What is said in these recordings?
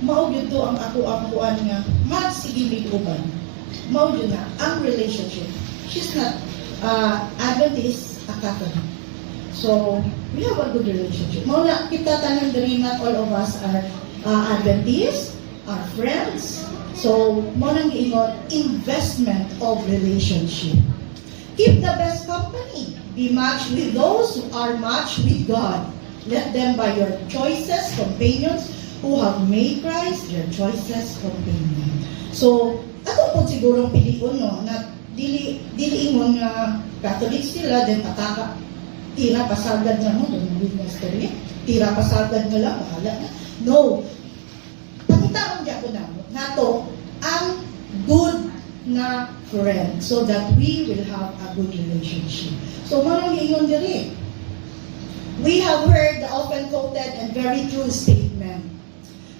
mao gyud to ang ako kuan nga magsigimig uban. Mao gyud na ang relationship. She's not Adventist, a Catholic. So, we have a good relationship. Mao na kita tanan diri, not all of us are Adventists, are friends. So, mao nang giingon investment of relationship. Keep the best company. Be matched with those who are matched with God. Let them by your choices, companions, who have made Christ their choices companion. So, ato po sigurong piliun, no, na dili ingon nga Catholic sila, then pataka, tira pasagad na mo, doon witness story, tira pasagad na lang, bahala na. No. Pangitaon niya ko na, nato, ang good na friend, so that we will have a good relationship. So, marang ingon diri. We have heard the often quoted and very true statement.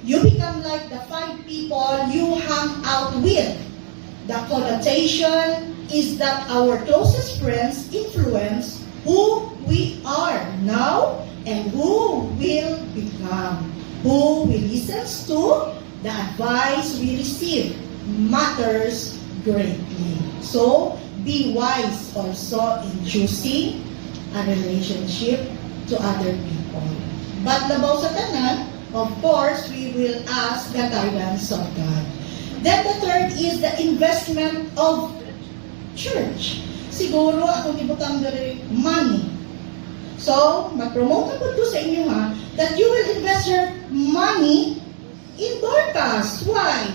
You become like the 5 people you hang out with. The connotation is that our closest friends influence who we are now and who will become. Who we listen to, the advice we receive matters greatly. So, be wise also in choosing a relationship to other people. But labaw sa tanan, of course, we will ask the guidance of God. Then the third is the investment of church. Siguro, akong ibutang dari money. So, mag-promote na po ito sa inyo ha, that you will invest your money in Dorcas. Why?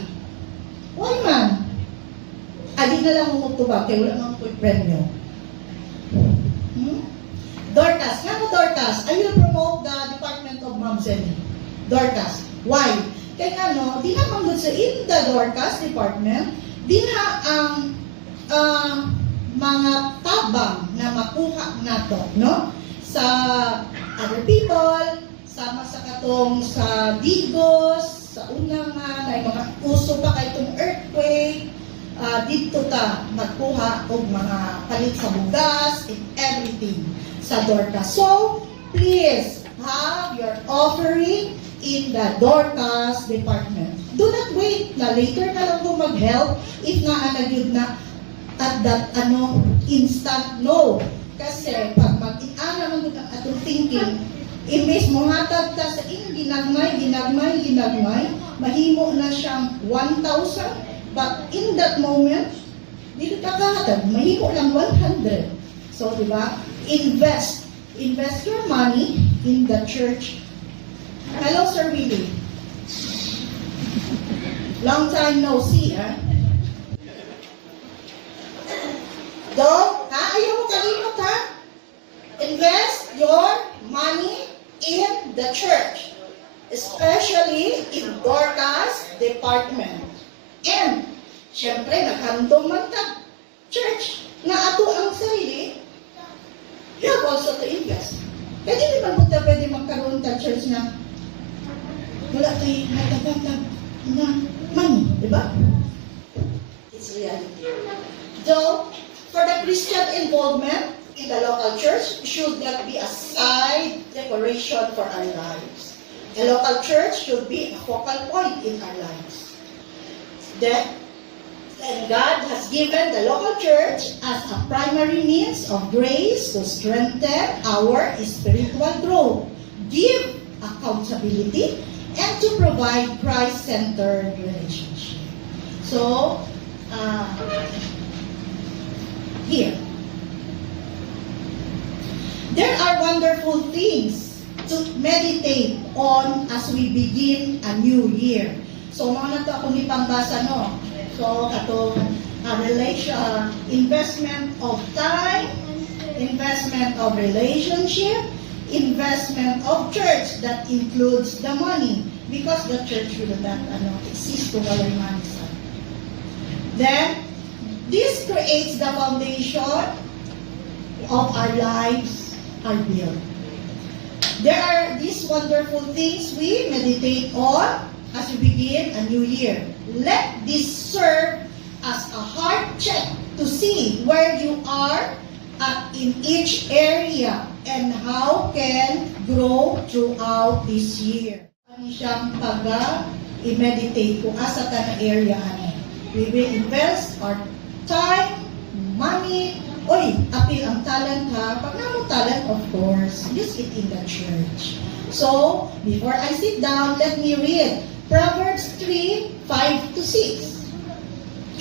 Why man? Adi na lang mumutubag, kaya wala mga premyo. Dorcas, nga mo Dorcas, I will promote the Department of Moms and Dorcas. Why? Kaya nga no, di na manggod sa in the Dorcas Department, di na ang mga tabang na makuha nato, no? Sa other people, sama sa katong sa Digos, sa unang na mga uso pa kay itong earthquake, dito ta magkuha og mga palit sa bugas and everything sa Dorcas. So, please have your offering in the Dorcas department. Do not wait na later na lang kung mag-help if naanagyod na at that instant. No. Kasi pag mag-inana man ang atong thinking, imbes mo hatag ta sa ginagmay, mahimo na siyang 1,000, but in that moment, dili ka kahatag, mahimo lang 100. So, di ba? Invest your money in the church. Hello, Sir Willie. Long time no see, eh? Ayaw mo kalimot, ha? Invest your money in the church, especially in Dorcas department. And, syempre, naghandong man ka, church, na ato ang sarili, you have also to invest. Kaya di ba mo pwede magkaroon ng church na wala kayo natagantag na money, di ba? It's reality. Though, for the Christian involvement in the local church, should not be a side decoration for our lives. A local church should be a focal point in our lives. And God has given the local church as a primary means of grace to strengthen our spiritual growth, give accountability, and to provide Christ-centered relationship. So, here. There are wonderful things to meditate on as we begin a new year. So, mga na ito akong ipangbasa, no? So, katong investment of time, investment of relationship, investment of church that includes the money because the church will not exist to walang money. Then, this creates the foundation of our lives are built. There are these wonderful things we meditate on as we begin a new year. Let this serve as a heart check to see where you are in each area and how can grow throughout this year. Siyang i-meditate kung asa ka na area ani. We will invest our time, money, apil ang talent ha. Pag na mo talent, of course, use it in the church. So, before I sit down, let me read Proverbs 3:5-6.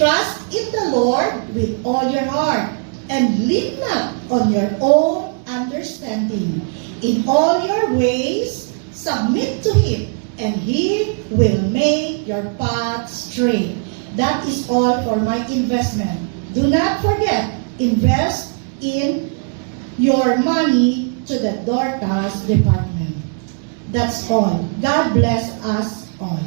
Trust in the Lord with all your heart, and lean not on your own understanding. In all your ways, submit to Him, and He will make your path straight. That is all for my investment. Do not forget, invest in your money to the Dorcas department. That's all. God bless us all.